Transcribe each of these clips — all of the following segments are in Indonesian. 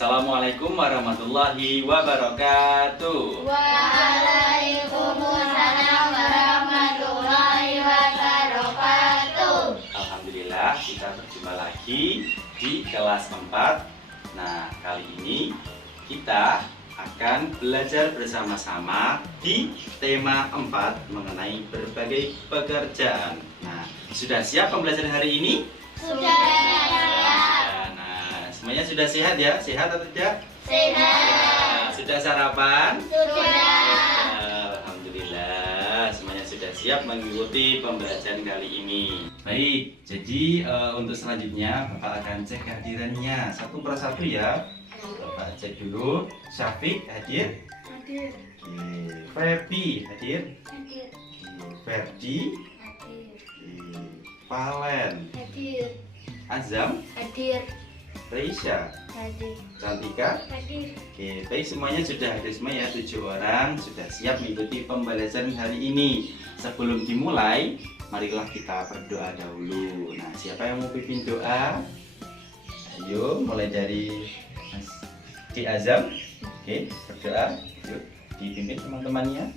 Assalamualaikum warahmatullahi wabarakatuh. Waalaikumsalam warahmatullahi wabarakatuh. Alhamdulillah kita berjumpa lagi di kelas 4. Nah, kali ini kita akan belajar bersama-sama di tema 4 mengenai berbagai pekerjaan. Nah, sudah siap pembelajaran hari ini? Sudah. Nah, semuanya sudah sehat ya? Sehat atau tidak? Sehat. Sudah sarapan? Sudah. Alhamdulillah, semuanya sudah siap mengikuti pembelajaran kali ini. Baik, jadi untuk selanjutnya Bapak akan cek kehadirannya satu persatu ya. Bapak cek dulu. Syafiq hadir? Hadir. Febi hadir? Hadir. Ferdi? Hadir. Valen? Hadir. Azam? Hadir. Reisha? Hadir. Cantika? Hadir. Oke, baik, semuanya sudah hadir semua ya, 7 orang sudah siap mengikuti pembelajaran hari ini. Sebelum dimulai, marilah kita berdoa dahulu. Nah, siapa yang mau pimpin doa? Ayo, mulai dari Mas Di Azam. Oke, berdoa. Yuk, dipimpin teman-temannya.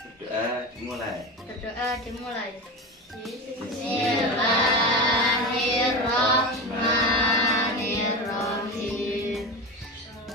Berdoa dimulai. Berdoa dimulai. Bismillahirrahmanirrahim.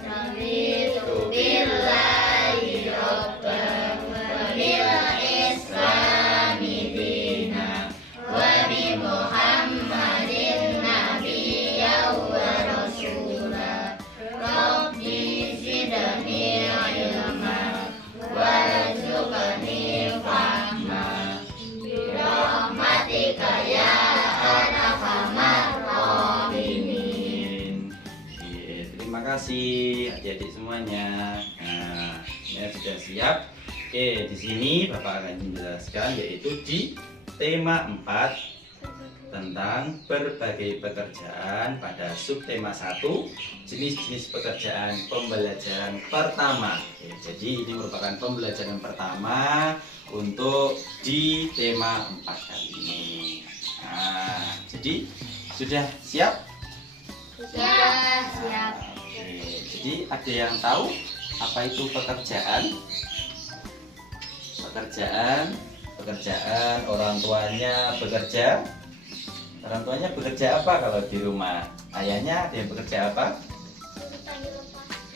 Raditu billahi rabban wa bil islami dinan wa bi Muhammadin nabiyyan wa rasulan. Rabbi zidni ilman warzuqni fahma. Rahmatika ya arhamar rahimin. Oke, terima kasih adik-adik semuanya. Nah, ya sudah siap. Oke, di sini Bapak akan menjelaskan yaitu di tema 4 tentang berbagai pekerjaan pada subtema 1 jenis-jenis pekerjaan pembelajaran pertama. Oke, jadi ini merupakan pembelajaran pertama untuk di tema 4 kali ini. Nah, jadi sudah siap? Sudah siap. Oke, jadi ada yang tahu apa itu pekerjaan? Pekerjaan orang tuanya bekerja. Orang tuanya bekerja apa kalau di rumah? Ayahnya ada yang bekerja apa?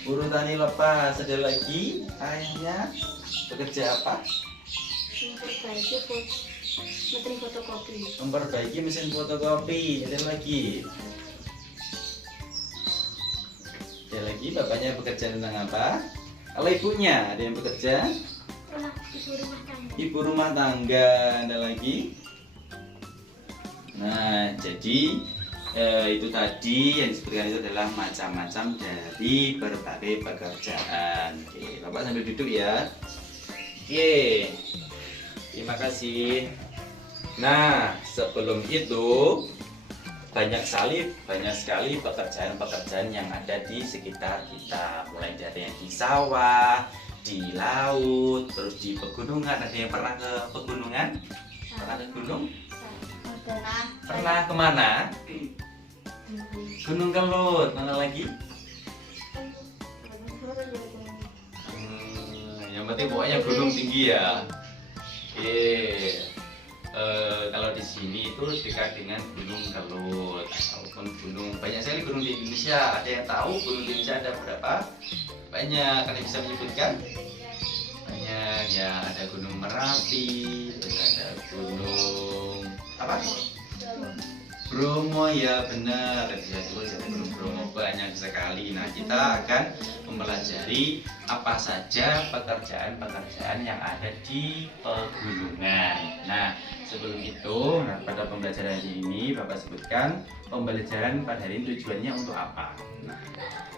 Buruh tani lepas. Ada lagi, ayahnya bekerja apa? Mesin fotokopi. Memperbaiki mesin fotokopi. Ada lagi. Ada lagi, bapaknya bekerja tentang apa? Kalau ibunya ada yang bekerja? Ibu rumah tangga. Ada lagi? Nah, jadi itu tadi yang disebutkan itu adalah macam-macam dari berbagai pekerjaan. Oke, Bapak sambil duduk ya. Oke, terima kasih. Nah, sebelum itu banyak sekali pekerjaan-pekerjaan yang ada di sekitar kita. Mulai dari yang di sawah, di laut, terus di pegunungan. Ada yang pernah ke pegunungan? Pernah ke gunung? Pernah kemana? Gunung Kelut. Mana lagi? Yang penting pokoknya gunung tinggi ya. Kalau di sini itu dekat dengan Gunung Kelut ataupun gunung, banyak sekali gunung di Indonesia. Ada yang tahu gunung di Indonesia ada berapa? Banyak. Kalian bisa menyebutkan? Banyak ya. Ada Gunung Merapi, terus ada Gunung apa? Bromo, ya benar. Ya, terus ada Gunung Bromo, banyak sekali. Nah, kita akan mempelajari apa saja pekerjaan-pekerjaan yang ada di pegunungan. Nah, sebelum itu, pada pembelajaran hari ini Bapak sebutkan pembelajaran pada hari ini tujuannya untuk apa. Nah,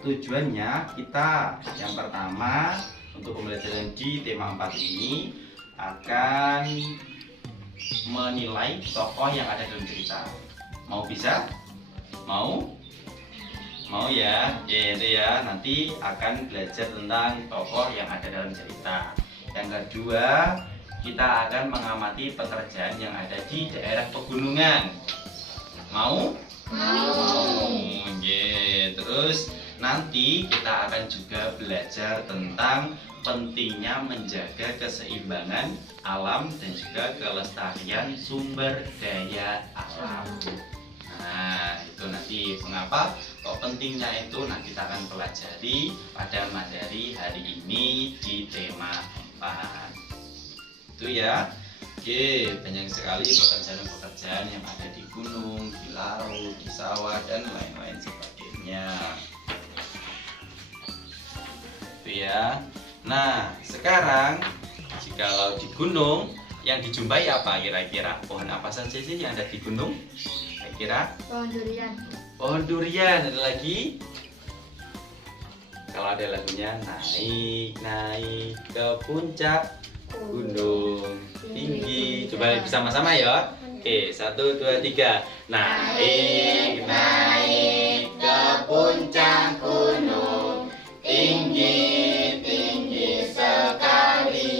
tujuannya kita yang pertama untuk pembelajaran di tema 4 ini akan menilai tokoh yang ada dalam cerita. Mau bisa? Mau ya? Ya itu ya, nanti akan belajar tentang tokoh yang ada dalam cerita. Yang kedua, kita akan mengamati pekerjaan yang ada di daerah pegunungan. Mau? Mau. Oke, terus Terus nanti kita akan juga belajar tentang pentingnya menjaga keseimbangan alam dan juga kelestarian sumber daya alam. Nah, itu nanti mengapa kok pentingnya itu, nah kita akan pelajari pada materi hari ini di tema 4. Itu ya. Oke, banyak sekali pekerjaan-pekerjaan yang ada di gunung, di laut, di sawah, dan lain-lain sebagainya. Itu ya. Nah, sekarang jikalau di gunung yang dijumpai apa kira-kira? Pohon apa saja sih yang ada di gunung? Kira-kira? Pohon durian. Pohon durian. Ada lagi? Kalau ada lagunya, naik naik ke puncak gunung tinggi. Coba bersama-sama ya. Oke, 1, 2, 3. Naik naik ke puncak gunung tinggi tinggi sekali.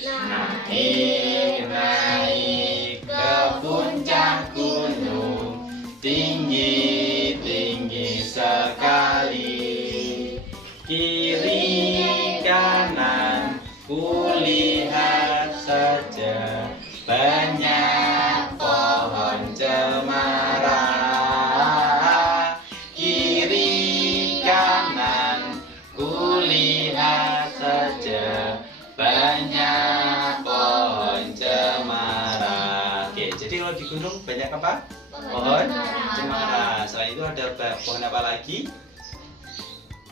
Naik naik ke puncak gunung tinggi tinggi sekali. Kiri kanan kulihat saja banyak pohon cemara. Kiri kanan kulihat saja banyak pohon cemara. Oke, jadi kalau di gunung banyak apa? Pohon cemara. Selain itu ada pohon apa lagi?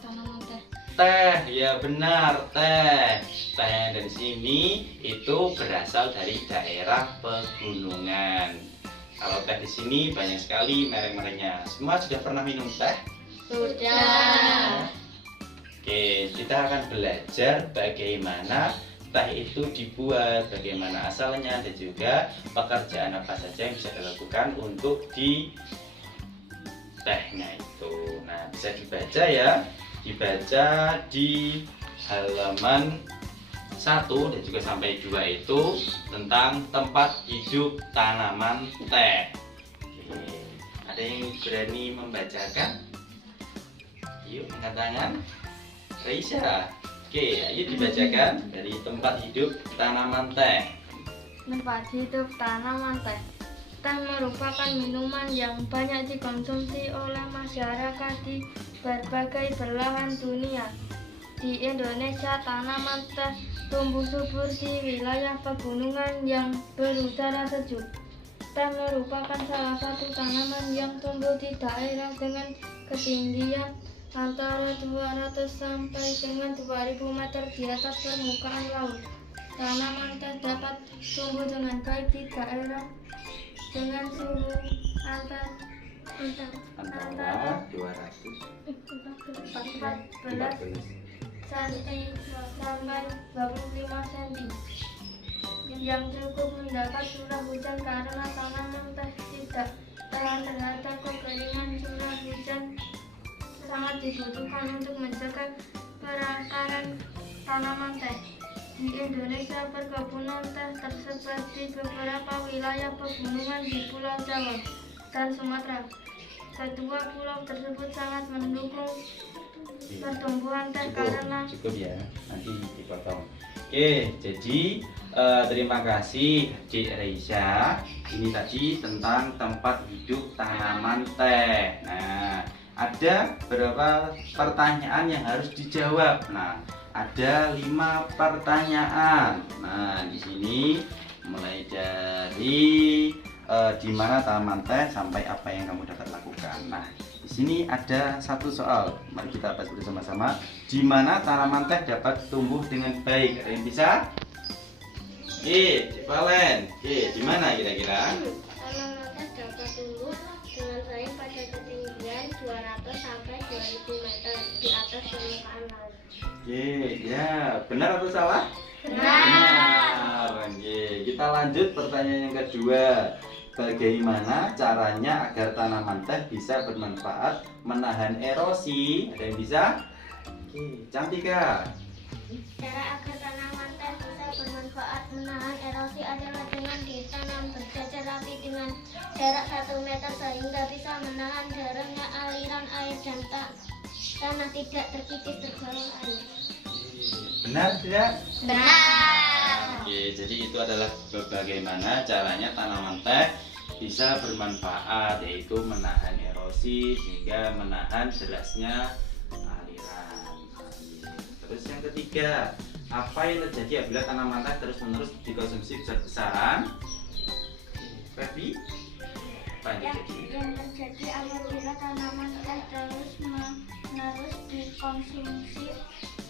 Tanaman teh. Teh, ya benar, teh. Teh yang dari sini itu berasal dari daerah pegunungan. Kalau teh di sini banyak sekali merek-mereknya. Semua sudah pernah minum teh? Sudah. Oke, kita akan belajar bagaimana teh itu dibuat, bagaimana asalnya, dan juga pekerjaan apa saja yang bisa dilakukan untuk di tehnya itu. Nah, bisa dibaca ya. Dibaca di halaman 1 dan juga sampai 2 itu tentang tempat hidup tanaman teh. Oke. Ada yang berani membacakan? Yuk, angkat tangan. Raisa. Oke, ayo dibacakan dari tempat hidup tanaman teh. Tempat hidup tanaman teh. Teh merupakan minuman yang banyak dikonsumsi oleh masyarakat di berbagai belahan dunia. Di Indonesia, tanaman teh tumbuh subur di wilayah pegunungan yang berudara sejuk. Teh merupakan salah satu tanaman yang tumbuh di daerah dengan ketinggian antara 200 sampai dengan 2000 meter di atas permukaan laut. Tanaman teh dapat tumbuh dengan baik di daerah dengan suhu antara 200 14 cm sampai 25 cm yang cukup mendapat curah hujan karena tanaman teh tidak tahan terhadap kekeringan. Curah hujan sangat dibutuhkan untuk menjaga perakaran tanaman teh. Di Indonesia, perkebunan teh tersebar di beberapa wilayah pegunungan di Pulau Jawa dan Sumatera. Kedua pulau tersebut sangat mendukung pertumbuhan teh karena cukup ya, nanti dipotong. Oke, jadi terima kasih Dik Reisa. Ini tadi tentang tempat hidup tanaman teh. Nah, ada beberapa pertanyaan yang harus dijawab. Nah, ada 5 pertanyaan. Nah, di sini mulai dari di mana tanaman teh sampai apa yang kamu dapat lakukan. Nah, di sini ada satu soal. Mari kita bahas bersama-sama. Di mana tanaman teh dapat tumbuh dengan baik? Ada yang bisa? Valen. Di mana kira-kira? tanaman teh dapat tumbuh dengan baik pada ketinggian 200 sampai 2000 meter di atas permukaan laut. Ya, benar atau salah? Benar. Kita lanjut pertanyaan yang kedua. Bagaimana caranya agar tanaman teh bisa bermanfaat menahan erosi? Ada yang bisa? Cantika. Cara agar tanaman teh bisa bermanfaat menahan erosi adalah dengan ditanam berjajar rapi dengan jarak 1 meter sehingga bisa menahan derasnya aliran air dan tanah tidak terkikis terbawa air. Benar tidak? Benar. Oke, jadi itu adalah bagaimana caranya tanaman teh bisa bermanfaat, yaitu menahan erosi hingga menahan derasnya aliran. Terus yang ketiga, apa yang terjadi apabila tanaman teh terus-menerus dikonsumsi besar-besaran? Feby, apa yang terjadi? Yang terjadi apabila tanaman teh terus-menerus dikonsumsi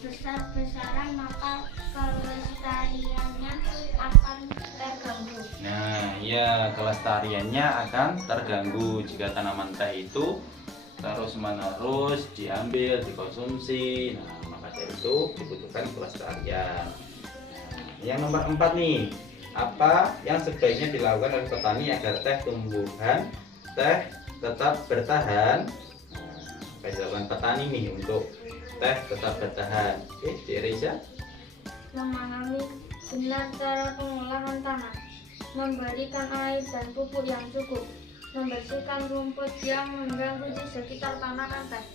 besar-besaran, maka kelestariannya akan terganggu. Nah, ya, kelestariannya akan terganggu jika tanaman teh itu terus-menerus diambil, dikonsumsi. Nah, maka dari itu dibutuhkan kelestarian. Yang nomor 4 nih, apa yang sebaiknya dilakukan oleh petani agar tumbuhan teh tetap bertahan? Nah, apa yang dilakukan petani nih untuk teh tetap bertahan? Oke, Ci Reza. Memahami benar cara pengolahan tanah, memberikan air dan pupuk yang cukup, membersihkan rumput yang mengganggu di sekitar tanaman teh.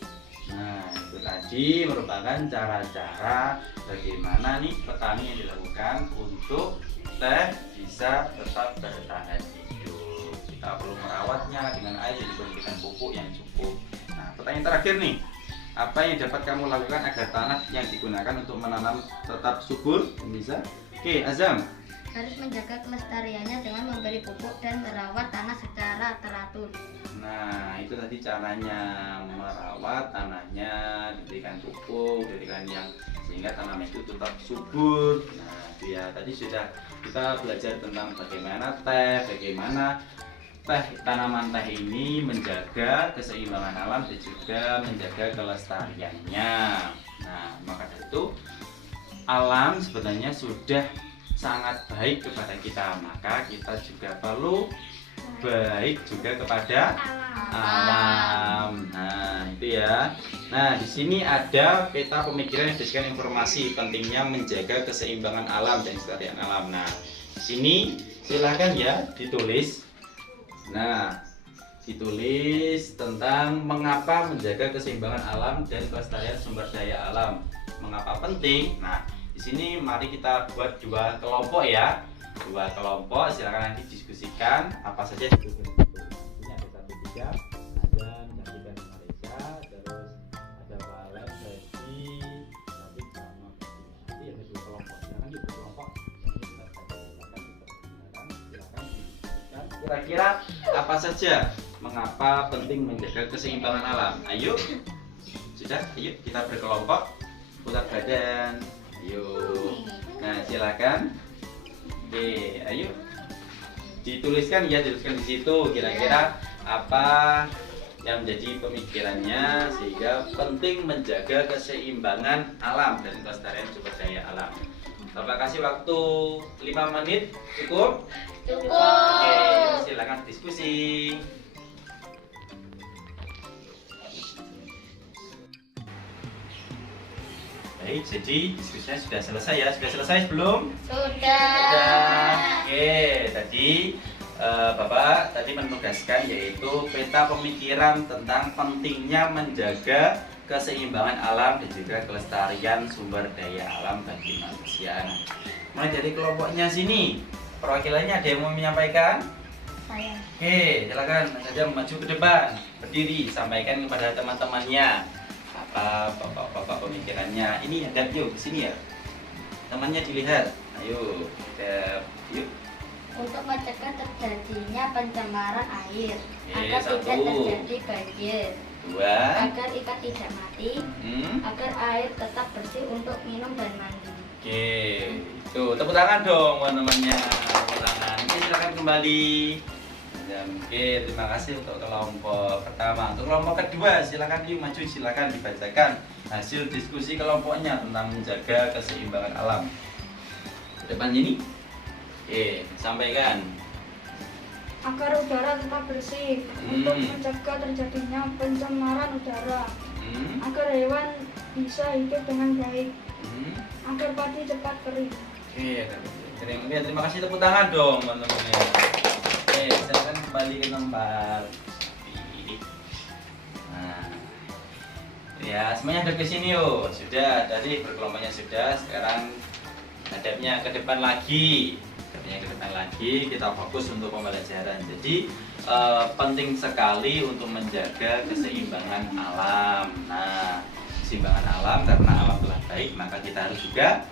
Nah, itu tadi merupakan cara-cara bagaimana nih petani yang dilakukan untuk teh bisa tetap bertahan hidup. Kita perlu merawatnya dengan air dan diberikan pupuk yang cukup. Nah, pertanyaan terakhir nih, apa yang dapat kamu lakukan agar tanah yang digunakan untuk menanam tetap subur? Bisa? Oke, Azam. Harus menjaga kelestariannya dengan memberi pupuk dan merawat tanah secara teratur. Nah, itu tadi caranya merawat tanahnya, diberikan pupuk, diberikan yang sehingga tanaman itu tetap subur. Nah, itu ya tadi sudah kita belajar tentang bagaimana tanaman teh ini menjaga keseimbangan alam dan juga menjaga kelestariannya. Nah, maka dari itu alam sebenarnya sudah sangat baik kepada kita, maka kita juga perlu baik juga kepada alam. Nah, itu ya. Nah, di sini ada peta pemikiran yang berdasarkan informasi pentingnya menjaga keseimbangan alam dan kelestarian alam. Nah, di sini silakan ya ditulis. Nah, ditulis tentang mengapa menjaga keseimbangan alam dan kelestarian sumber daya alam. Mengapa penting? Nah, di sini mari kita buat 2 kelompok ya. 2 kelompok, silakan nanti diskusikan apa saja diskusikan itu. Ini ada 1, 3, ada menyaksikan di Malaysia, terus ada Valen, Feby, nanti sama nanti ada 2 kelompok. Silakan di 2 kelompok. Ini kita silakan diskusikan. Kira-kira apa saja mengapa penting menjaga keseimbangan alam? Ayo, sudah, ayo kita berkelompok, putar badan. Ayo, nah silakan. Oke, ayo dituliskan ya, dituliskan di situ kira-kira apa yang menjadi pemikirannya sehingga penting menjaga keseimbangan alam dan kelestarian sumber daya alam. Bapak kasih waktu 5 menit, cukup? Cukup. Oke, silakan diskusi. Baik, jadi diskusinya sudah selesai ya. Sudah selesai belum? Sudah. Oke, tadi Bapak tadi menugaskan yaitu peta pemikiran tentang pentingnya menjaga keseimbangan alam dan juga kelestarian sumber daya alam bagi manusia. Mulai dari kelompoknya sini, perwakilannya ada yang mau menyampaikan? Saya. Oke, silakan saja maju ke depan, berdiri, sampaikan kepada teman-temannya apa pemikirannya. Ini hadap yuk ke sini ya. Temannya dilihat. Ayo, hadap yuk. Untuk mencegah terjadinya pencemaran air, Oke, agar 1, tidak terjadi banjir, 2, agar ikan tidak mati, agar air tetap bersih untuk minum dan mandi. Oke, tuh tepuk tangan dong teman-temannya. Tepuk tangan. Oke, silakan kembali. Oke, terima kasih untuk kelompok pertama. Untuk kelompok kedua, silakan yuk maju, silakan dibacakan hasil diskusi kelompoknya tentang menjaga keseimbangan alam. Depan ini. Oke, sampaikan. Agar udara tetap bersih, untuk mencegah terjadinya pencemaran udara, agar hewan bisa hidup dengan baik, agar padi cepat kering. Oke, terima kasih, tepuk tangan dong teman-teman. Oke, kembali ke tempat. Nah, ya semuanya hadap ke sini yuk. Sudah, tadi berkelompoknya sudah. Sekarang hadapnya ke depan lagi. Hadapnya ke depan lagi. Kita fokus untuk pembelajaran. Jadi penting sekali untuk menjaga keseimbangan alam. Nah, keseimbangan alam, karena alam telah baik, maka kita harus juga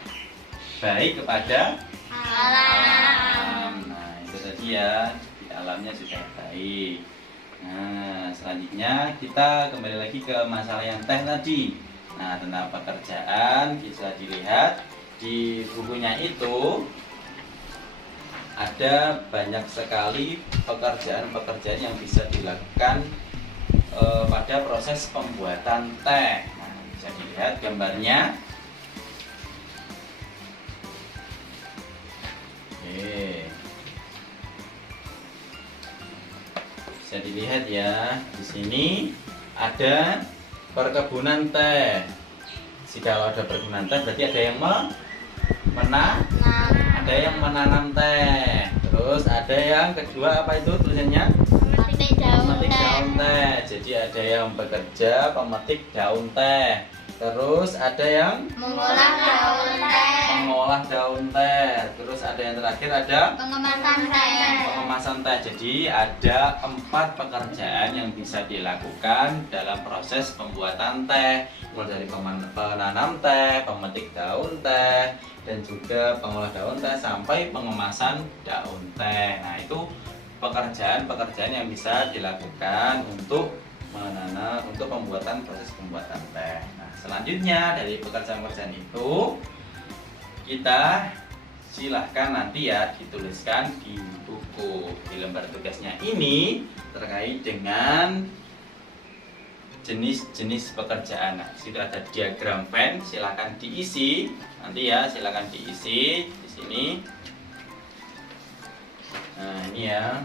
baik kepada alam. Nah, itu tadi ya, di alamnya sudah baik. Nah, selanjutnya kita kembali lagi ke masalah yang teh tadi. Nah, tentang pekerjaan bisa dilihat di bukunya itu ada banyak sekali pekerjaan-pekerjaan yang bisa dilakukan pada proses pembuatan teh. Nah, bisa dilihat gambarnya. Oke. Bisa dilihat ya, di sini ada perkebunan teh. Jika ada perkebunan teh berarti ada yang ada yang menanam teh. Terus ada yang kedua, apa itu tulisannya? Memetik daun teh. Jadi ada yang bekerja pemetik daun teh. Terus ada yang mengolah daun teh. Terus ada yang terakhir ada pengemasan teh. Jadi ada 4 pekerjaan yang bisa dilakukan dalam proses pembuatan teh, mulai dari penanam teh, pemetik daun teh, dan juga pengolah daun teh sampai pengemasan daun teh. Nah, itu pekerjaan-pekerjaan yang bisa dilakukan untuk pembuatan proses pembuatan teh. Nah, selanjutnya dari pekerjaan-pekerjaan itu kita silahkan nanti ya dituliskan di buku, di lembar tugasnya ini terkait dengan jenis-jenis pekerjaan. Nah, situ ada diagram Venn, silahkan diisi nanti ya, silahkan diisi di sini. Nah, ini ya.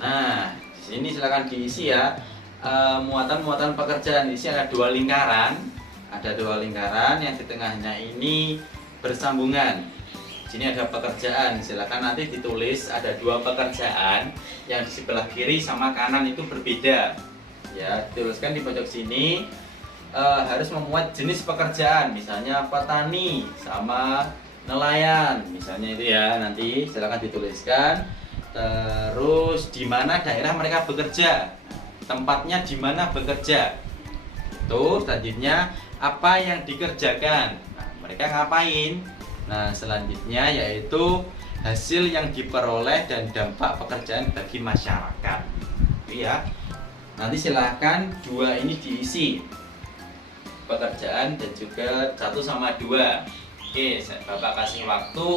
Nah, di sini silahkan diisi ya. Muatan-muatan pekerjaan di sini ada 2 lingkaran. Ada 2 lingkaran yang di tengahnya ini bersambungan. Di sini ada pekerjaan, silakan nanti ditulis ada 2 pekerjaan yang di sebelah kiri sama kanan itu berbeda. Ya, tuliskan di pojok sini. Harus memuat jenis pekerjaan, misalnya petani sama nelayan, misalnya itu ya. Nanti silakan dituliskan. Terus di mana daerah mereka bekerja, tempatnya di mana bekerja. Itu selanjutnya apa yang dikerjakan. Nah, mereka ngapain? Nah, selanjutnya yaitu hasil yang diperoleh dan dampak pekerjaan bagi masyarakat. Ya. Nanti silahkan 2 ini diisi. Pekerjaan dan juga 1 sama 2. Oke, Bapak kasih waktu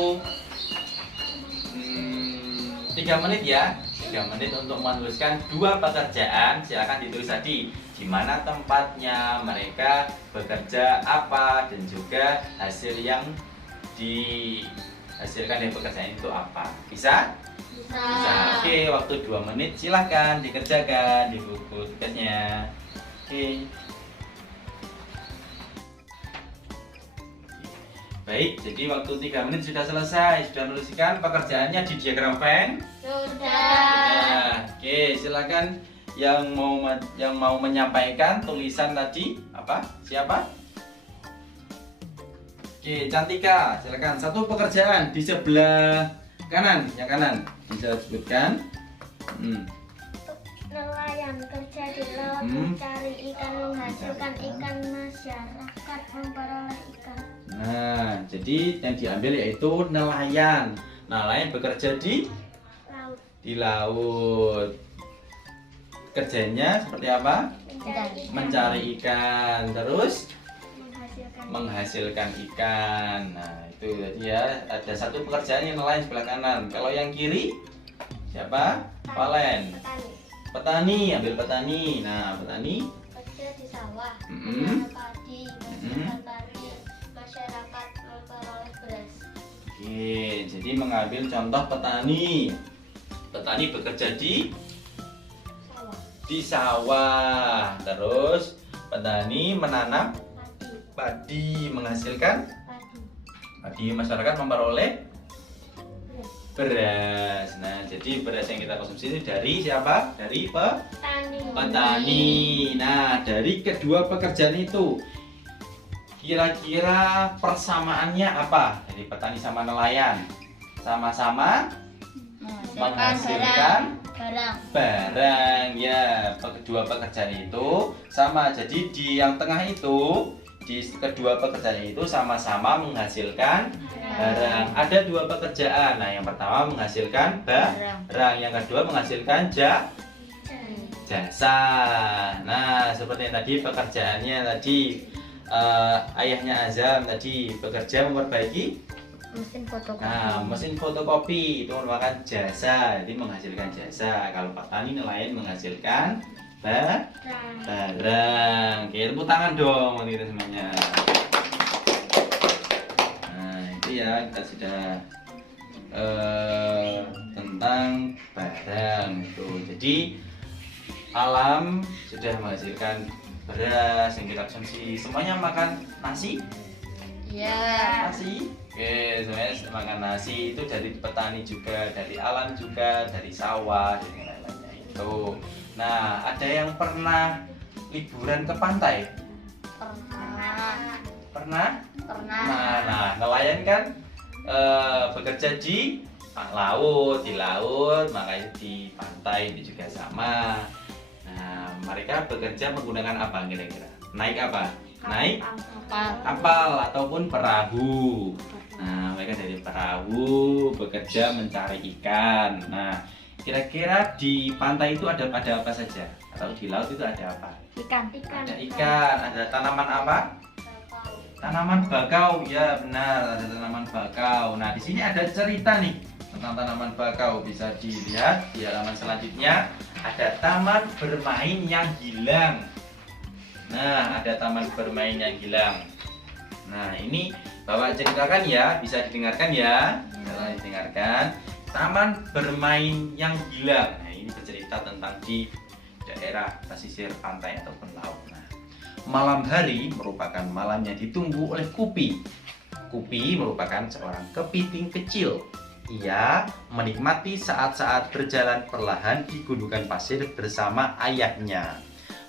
3 menit ya. 3 menit untuk menuliskan 2 pekerjaan. Silahkan ditulis tadi di mana tempatnya, mereka bekerja apa, dan juga hasil yang dihasilkan dari pekerjaan itu apa. Bisa? Bisa. Oke, waktu 2 menit silahkan dikerjakan di buku tugasnya. Oke. Baik, jadi waktu 3 menit sudah selesai. Sudah menuliskan pekerjaannya di diagram Venn? Sudah. Oke, silakan yang mau menyampaikan tulisan tadi apa? Siapa? Oke, Cantika, silakan. 1 pekerjaan di sebelah kanan, yang kanan bisa disebutkan. Nelayan kerja di laut mencari ikan, menghasilkan ikan, masyarakat memperoleh ikan. Nah, jadi yang diambil yaitu nelayan. Nelayan bekerja di laut. Kerjanya seperti apa? Mencari ikan. Terus menghasilkan ikan. Nah, itu jadi ya, ada 1 pekerjaan yang nelayan sebelah kanan. Kalau yang kiri siapa? Valen. Petani, ambil petani. Nah, petani Kerja di sawah, Mm-mm. padi, menghasilkan padi, masyarakat memperoleh beras. Oke, jadi mengambil contoh petani. Petani bekerja di sawah. Terus petani menanam padi, menghasilkan padi, masyarakat memperoleh beras. Nah, jadi Jadi beras yang kita konsumsi itu dari siapa? Dari Tani. petani. Nah, dari kedua pekerjaan itu kira-kira persamaannya apa? Dari petani sama nelayan? Sama-sama menghasilkan barang. Ya, kedua pekerjaan itu sama. Jadi di yang tengah itu, di kedua pekerjaan itu sama-sama menghasilkan barang. Ada dua pekerjaan. Nah, yang pertama menghasilkan barang, yang kedua menghasilkan jasa. Nah, seperti yang tadi pekerjaannya tadi, ayahnya Azam tadi bekerja memperbaiki Mesin fotokopi. Nah, mesin fotokopi itu merupakan jasa, jadi menghasilkan jasa. Kalau petani nelayan menghasilkan barang. Oke, tepuk tangan dong untuk kita semuanya. Nah, itu ya kita sudah tentang barang itu. Jadi alam sudah menghasilkan beras yang kita konsumsi. Semuanya makan nasi? Ya. Nasi. Oke, semuanya makan nasi itu dari petani juga, dari alam juga, dari sawah dan yang lain-lainnya itu. Nah, ada yang pernah liburan ke pantai? Pernah? Nah, nelayan kan bekerja di laut, makanya di pantai itu juga sama. Nah, mereka bekerja menggunakan apa kira-kira? Naik apa? Naik kapal ataupun perahu. Nah, mereka dari perahu bekerja mencari ikan. Nah, kira-kira di pantai itu ada apa saja? Atau di laut itu ada apa? Ikan. Ada ikan, ada tanaman apa? Tanaman bakau, ya benar, ada tanaman bakau. Nah, di sini ada cerita nih tentang tanaman bakau. Bisa dilihat di halaman selanjutnya. Ada taman bermain yang hilang. Nah, ada taman bermain yang hilang. Nah, ini Bapak ceritakan ya, bisa didengarkan ya. Bisa didengarkan. Taman bermain yang hilang. Nah, ini bercerita tentang di daerah pesisir pantai ataupun laut. Nah, malam hari merupakan malam yang ditunggu oleh Kupi. Kupi merupakan seorang kepiting kecil. Ia menikmati saat-saat berjalan perlahan di gundukan pasir bersama ayahnya.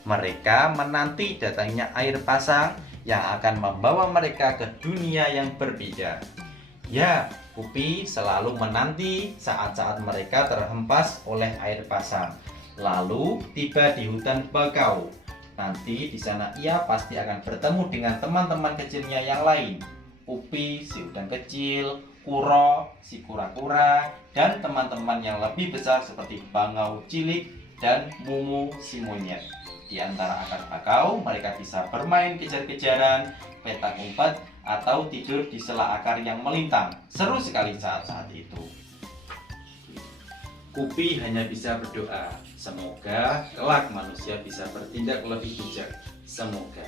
Mereka menanti datangnya air pasang yang akan membawa mereka ke dunia yang berbeda. Ya, Kupi selalu menanti saat-saat mereka terhempas oleh air pasang. Lalu tiba di hutan bakau. Nanti di sana ia pasti akan bertemu dengan teman-teman kecilnya yang lain. Kupi, si udang kecil, Kuro, si kura-kura, dan teman-teman yang lebih besar seperti bangau cilik dan Mumu si monyet. Di antara akar bakau, mereka bisa bermain kejar-kejaran, petak umpet, atau tidur di sela akar yang melintang. Seru sekali saat-saat itu. Kupi hanya bisa berdoa, semoga kelak manusia bisa bertindak lebih bijak. Semoga.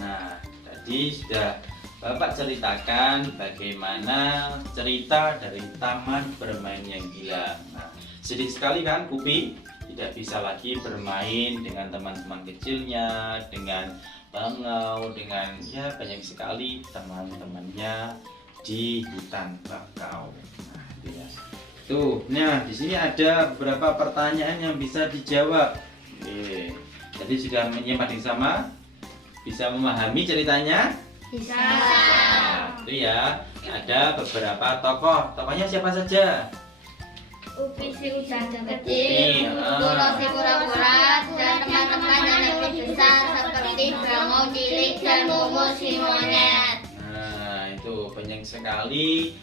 Nah, tadi sudah Bapak ceritakan bagaimana cerita dari taman bermain yang hilang. Nah, sedih sekali kan Kupi tidak bisa lagi bermain dengan teman-teman kecilnya, dengan bangau, dengan ya banyak sekali teman-temannya di hutan bakau. Nah, itu ya. Tuh, nah di sini ada beberapa pertanyaan yang bisa dijawab. Oke. Jadi sudah menyimak sama? Bisa memahami ceritanya? Bisa. Itu ya. Ada beberapa tokoh. Tokohnya siapa saja? Upi si udang Upi, kecil, Kuro si kura-kura, dan teman-teman yang lebih besar seperti bangau cilik dan Mumu si monyet. Nah, itu banyak sekali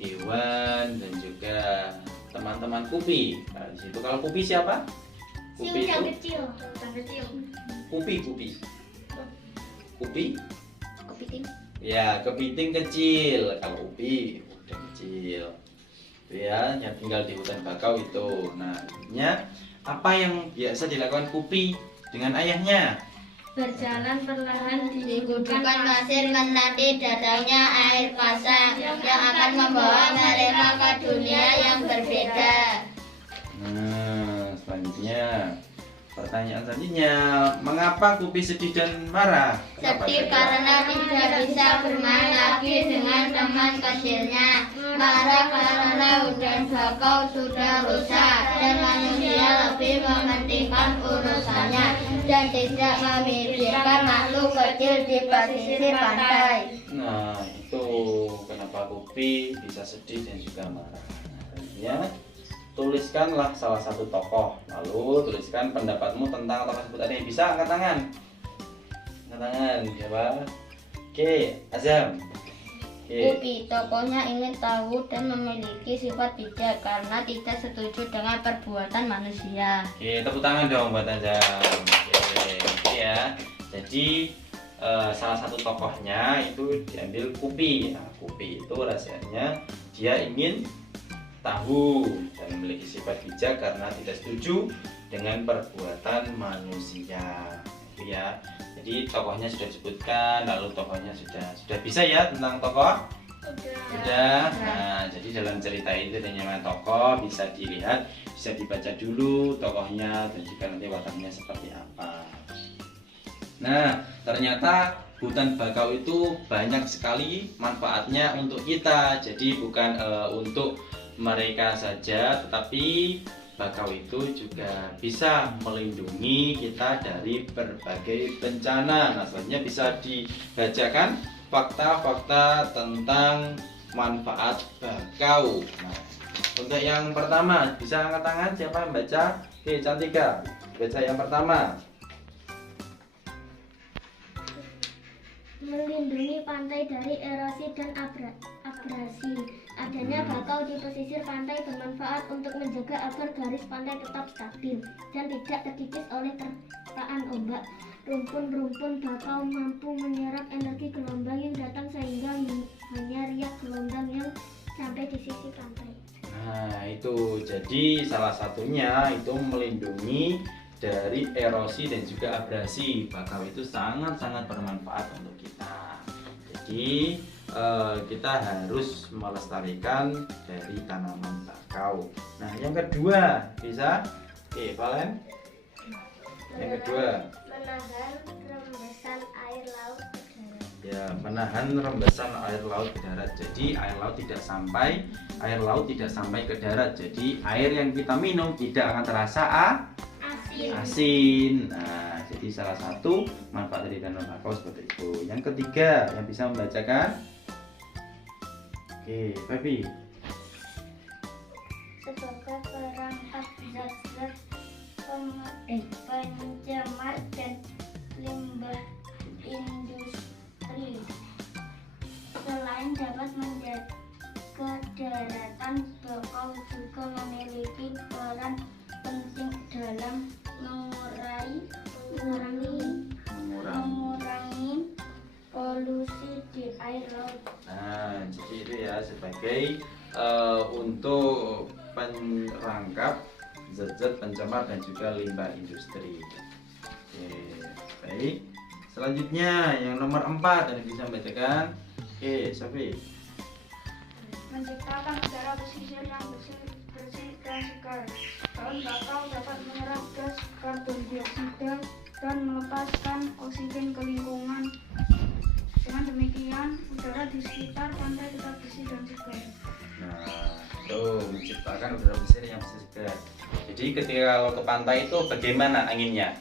hewan dan juga teman-teman Kupi. Nah, di situ kalau Kupi siapa? Si Kupi udang itu kecil. Kupi. Kepiting. Ya, kepiting kecil. Kalau Kupi udah kecil. Itu ya, yang tinggal di hutan bakau itu. Nah, akhirnya apa yang biasa dilakukan Kupi dengan ayahnya? Berjalan perlahan Di gundukan pasir menanti datangnya air pasang yang akan membawa mereka ke dunia yang berbeda. Nah, selanjutnya Pertanyaan selanjutnya, mengapa Kupi sedih dan marah? Kenapa Sedih sedih? karena tidak bisa bermain lagi dengan teman kecilnya. Marah karena hujan bakau sudah rusak dan manusia lebih mementingkan urusannya dan tidak memikirkan makhluk kecil di pesisir pantai. Nah, itu kenapa Kupi bisa sedih dan juga marah. Nah, tuliskanlah salah satu tokoh, lalu tuliskan pendapatmu tentang tokoh tersebut. Ada yang bisa angkat tangan? Angkat tangan, siapa? Oke, Azam. Oke. Kupi, tokohnya ingin tahu dan memiliki sifat bijak karena tidak setuju dengan perbuatan manusia. Oke, tepuk tangan dong buat Azam. Oke ya. Jadi salah satu tokohnya itu diambil Kupi. Nah, Kupi itu rahasianya dia ingin tahu dan memiliki sifat bijak karena tidak setuju dengan perbuatan manusia. Itu ya. Jadi tokohnya sudah disebutkan, lalu tokohnya sudah bisa ya tentang tokoh? Sudah. Nah, jadi dalam cerita itu hanya tokoh bisa dilihat, bisa dibaca dulu tokohnya dan juga nanti wataknya seperti apa. Nah, ternyata hutan bakau itu banyak sekali manfaatnya untuk kita. Jadi bukan untuk mereka saja, tetapi bakau itu juga bisa melindungi kita dari berbagai bencana. Nah, selanjutnya bisa dibacakan fakta-fakta tentang manfaat bakau. Nah, untuk yang pertama bisa angkat tangan, siapa yang baca? Oke, Cantika, baca yang pertama. Melindungi pantai dari erosi dan abrasi. Adanya bakau di pesisir pantai bermanfaat untuk menjaga agar garis pantai tetap stabil dan tidak terkikis oleh terpaan ombak. Rumpun-rumpun bakau mampu menyerap energi gelombang yang datang sehingga hanya riak gelombang yang sampai di sisi pantai. Nah, itu jadi salah satunya itu melindungi dari erosi dan juga abrasi. Bakau itu sangat-sangat bermanfaat untuk kita. Jadi kita harus melestarikan dari tanaman bakau. Nah, yang kedua bisa? Oke, Valen. Yang kedua, Menahan rembesan air laut ke darat. ya, menahan rembesan air laut ke darat. Jadi air laut tidak sampai ke darat. Jadi air yang kita minum tidak akan terasa asin. Nah, jadi salah satu manfaat dari tanaman bakau seperti itu. Yang ketiga, yang bisa membacakan? Oke, Pepi. Sebagai perangkat zat-zat pencemar dan limbah industri. Selain dapat menjaga daratan, bakau juga memiliki peran penting dalam mengurangi polusi di air laut. Nah, jadi itu ya sebagai untuk perangkap zat-zat pencemar dan juga limbah industri. Oke, baik. Selanjutnya yang nomor 4 yang bisa membacakan. Oke, Sofi. Menciptakan udara pesisir yang bersih dan segar. Daun bakau dapat menyerap gas karbon dioksida dan melepaskan oksigen ke lingkungan. Dengan demikian, udara di sekitar pantai tetap bersih dan segar. Nah, itu menciptakan udara bersih yang bersih segar. Jadi ketika kalau ke pantai itu bagaimana anginnya?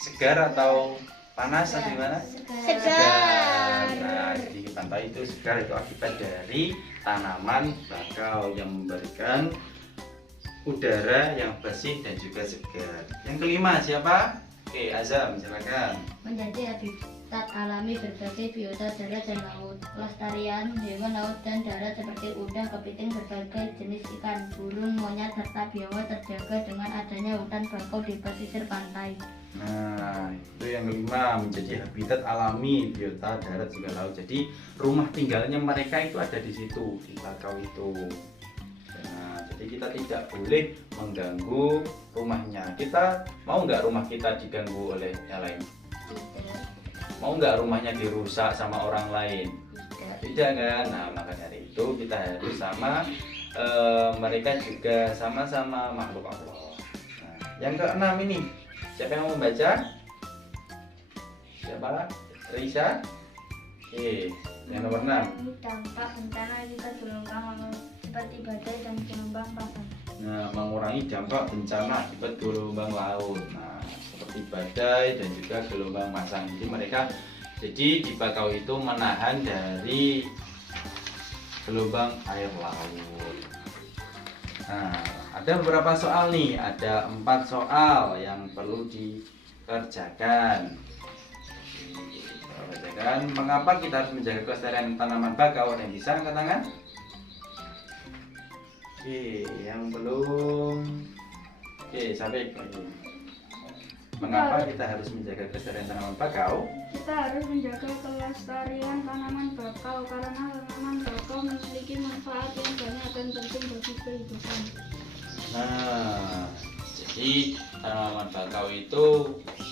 Segar atau panas atau gimana? Segar. Nah, jadi pantai itu segar itu akibat dari tanaman bakau yang memberikan udara yang bersih dan juga segar. Yang kelima siapa? Oke, Azam, silakan. Menjadi habitat alami berbagai biota darat dan laut. Pelestarian hewan laut dan darat seperti udang, kepiting, berbagai jenis ikan, burung, monyet, serta biawak terjaga dengan adanya hutan bakau di pesisir pantai. Nah, itu yang kelima, menjadi habitat alami biota darat juga laut. Jadi rumah tinggalnya mereka itu ada di situ, di bakau itu. Nah, jadi kita tidak boleh mengganggu rumahnya. Kita mau nggak rumah kita diganggu oleh yang lain? Mau nggak rumahnya dirusak sama orang lain? Tidak kan? Nah, maka dari itu kita harus sama mereka juga sama-sama makhluk Allah. Nah, yang keenam ini Siapa yang mau membaca? Siapa? Risa? Oke, yang nomor 6. Mengurangi dampak bencana akibat gelombang laut seperti badai dan gelombang pasang. Nah, mengurangi dampak bencana akibat gelombang laut. Nah, seperti badai dan juga gelombang pasang. Jadi di bakau itu menahan dari gelombang air laut. Nah, ada beberapa soal nih, ada 4 soal yang perlu dikerjakan. Mengapa kita harus menjaga kelestarian tanaman bakau? Ada yang bisa angkat tangan? Oke, yang belum. Oke, sampai lagi. Mengapa kita harus menjaga kelestarian tanaman bakau? Kita harus menjaga kelestarian tanaman bakau karena tanaman bakau memiliki manfaat yang banyak dan penting bagi kehidupan. Nah, jadi tanaman bakau itu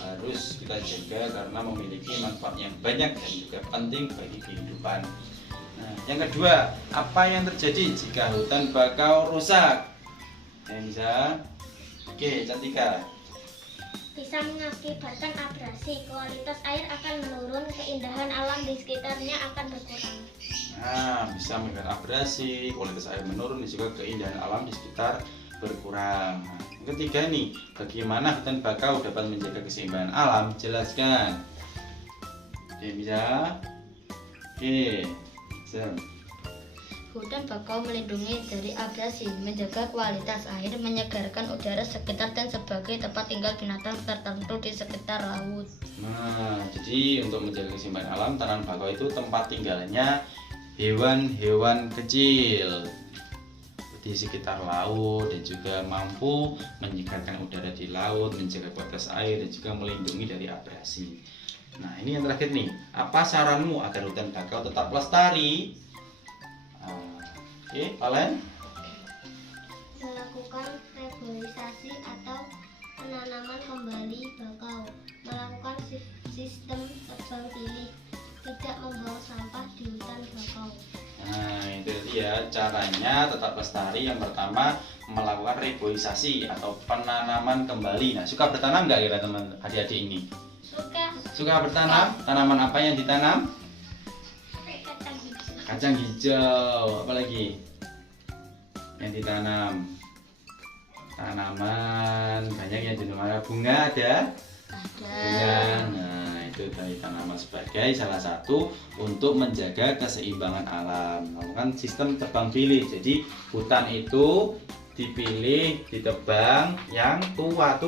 harus kita jaga karena memiliki manfaat yang banyak dan juga penting bagi kehidupan. Nah, yang kedua, apa yang terjadi jika hutan bakau rusak? Yang bisa? Oke, Cantika. Bisa mengakibatkan abrasi, kualitas air akan menurun, keindahan alam di sekitarnya akan berkurang. Nah, bisa menyebabkan abrasi, kualitas air menurun, dan juga keindahan alam di sekitar berkurang. Nah, yang ketiga nih, bagaimana hutan bakau dapat menjaga keseimbangan alam? Jelaskan. Oke, bisa? Oke, Sam. Hutan bakau melindungi dari abrasi, menjaga kualitas air, menyegarkan udara sekitar dan sebagai tempat tinggal binatang tertentu di sekitar laut. Nah, jadi untuk menjaga keseimbangan alam, tanaman bakau itu tempat tinggalnya hewan-hewan kecil di sekitar laut dan juga mampu menyegarkan udara di laut, menjaga kualitas air dan juga melindungi dari abrasi. Nah, ini yang terakhir nih. Apa saranmu agar hutan bakau tetap lestari? Oke, Valen? Melakukan reboisasi atau penanaman kembali bakau, melakukan sistem tebang pilih, tidak membuang sampah di hutan bakau. Nah, itu dia caranya tetap lestari. Yang pertama, melakukan reboisasi atau penanaman kembali. Nah, suka bertanam nggak kira teman adik-adik ini? Suka bertanam? Tanaman apa yang ditanam? Kacang hijau. Apa lagi yang ditanam? Tanaman banyak yang jenis bunga ada? Bunga. Nah, itu dari tanaman sebagai salah satu untuk menjaga keseimbangan alam. Melakukan sistem tebang pilih. Jadi hutan itu dipilih, ditebang yang tua.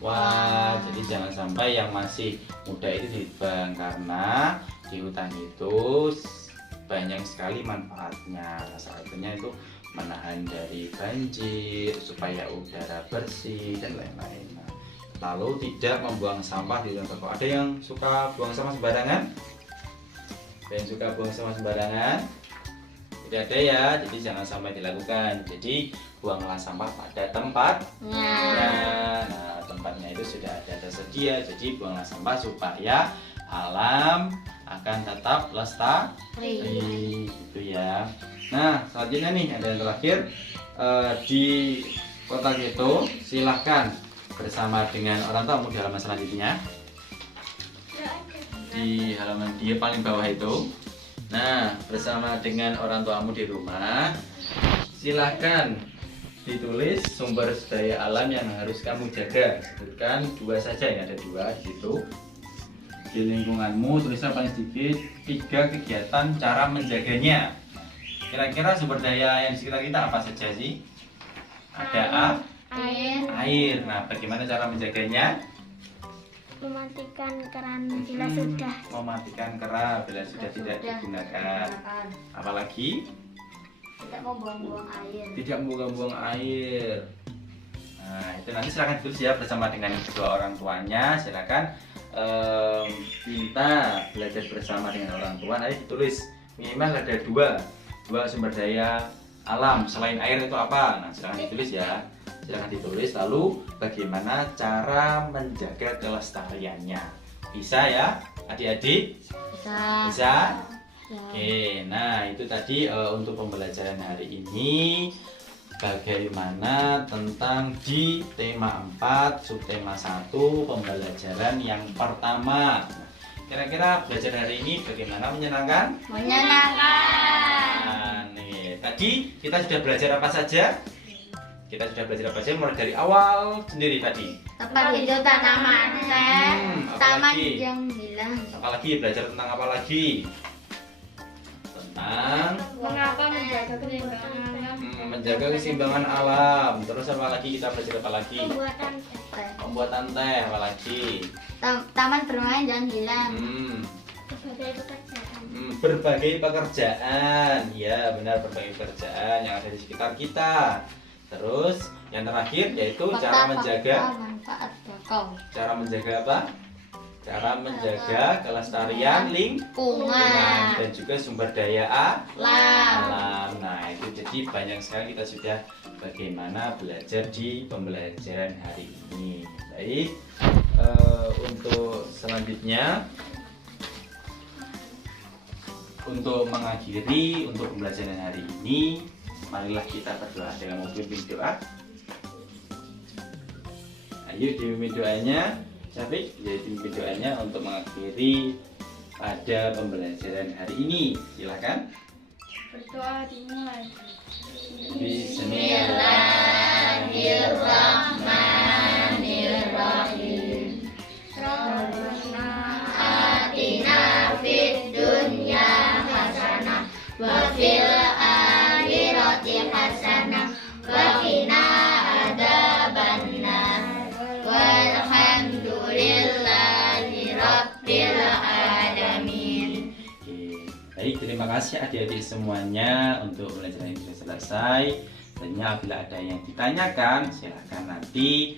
Wah, jadi jangan sampai yang masih muda itu ditebang karena di hutan itu banyak sekali manfaatnya. Salah satunya itu menahan dari banjir, supaya udara bersih dan lain-lain. Nah, lalu tidak membuang sampah di hutan bakau. Ada yang suka buang sampah sembarangan? Ada yang suka buang sampah sembarangan? Tidak ada ya, jadi jangan sampai dilakukan. Jadi buanglah sampah pada tempatnya. Nah, tempatnya itu sudah ada tersedia. Jadi buanglah sampah supaya alam akan tetap lestari. Itu ya. Nah, selanjutnya nih ada yang terakhir di kotak itu silahkan bersama dengan orang tuamu di halaman selanjutnya. Di halaman dia paling bawah itu. Nah, bersama dengan orang tuamu di rumah, silahkan ditulis sumber daya alam yang harus kamu jaga. Sebutkan 2 saja, yang ada 2 di situ. Di lingkunganmu tulisnya paling sedikit 3 kegiatan cara menjaganya. Kira-kira sumber daya yang di sekitar kita apa saja sih? Ada air. Nah, bagaimana cara menjaganya? Mematikan keran bila sudah Mematikan keran bila sudah tidak digunakan. Apalagi? Tidak membuang-buang air. Tidak membuang-buang air. Nah, itu nanti silakan tulis ya bersama dengan kedua orang tuanya. Silakan minta belajar bersama dengan orang tua. Nanti ditulis minimal ada 2 sumber daya alam selain air itu apa. Nah, silakan ditulis ya. Silakan ditulis. Lalu bagaimana cara menjaga kelestariannya? Bisa ya, adik-adik? Bisa. Bisa? Oke, nah itu tadi untuk pembelajaran hari ini. bagaimana tentang di tema 4 subtema 1 pembelajaran yang pertama. Kira-kira belajar hari ini bagaimana? Menyenangkan? Menyenangkan. Nah, nih, tadi kita sudah belajar apa saja? Kita sudah belajar apa saja mulai dari awal sendiri tadi. Tempat hidup tanaman teh, taman apalagi? yang bilang. Apalagi belajar tentang apa lagi? Tentang Mengapa menjaga keseimbangan alam? menjaga keseimbangan alam. Terus apa lagi kita belajar apa lagi? Pembuatan Teh. Pembuatan teh apa lagi? Taman bermain dan hilang. sebagai pekerjaan. Berbagai pekerjaan. Ya, benar, berbagai pekerjaan yang ada di sekitar kita. Terus yang terakhir yaitu cara menjaga manfaat bakau. cara menjaga apa? Cara menjaga kelestarian lingkungan dan juga sumber daya alam. Nah, itu jadi banyak sekali kita sudah bagaimana belajar di pembelajaran hari ini. Baik, untuk selanjutnya untuk mengakhiri untuk pembelajaran hari ini, marilah kita berdoa dengan memimpin doa. Ayo dipimpin doanya, Syafiq, jadi pimpin doanya untuk mengakhiri pada pembelajaran hari ini. Silakan. Berdoa dimulai. Bismillahirrahmanirrahim. Rabbana Atina fid dunya hasanah wa fil akhirati hasanah wa qina adzabannar. Walhamdulillahi rabbil alamin. Oke. Baik, terima kasih adik-adik semuanya untuk pelajaran ini sudah selesai. Tentunya apabila ada yang ditanyakan, silakan nanti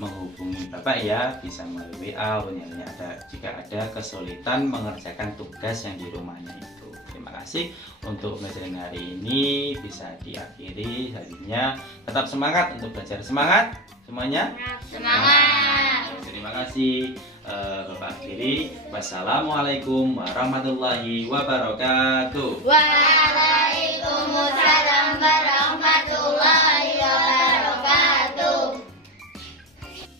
menghubungi Bapak ya, bisa melalui WA ataupun jika ada kesulitan mengerjakan tugas yang di rumahnya itu. Terima kasih untuk pelajaran hari ini bisa diakhiri. Selanjutnya tetap semangat untuk belajar. Semangat semuanya. Semangat. Terima kasih. Bapak akhiri. Wassalamualaikum warahmatullahi wabarakatuh. Wah.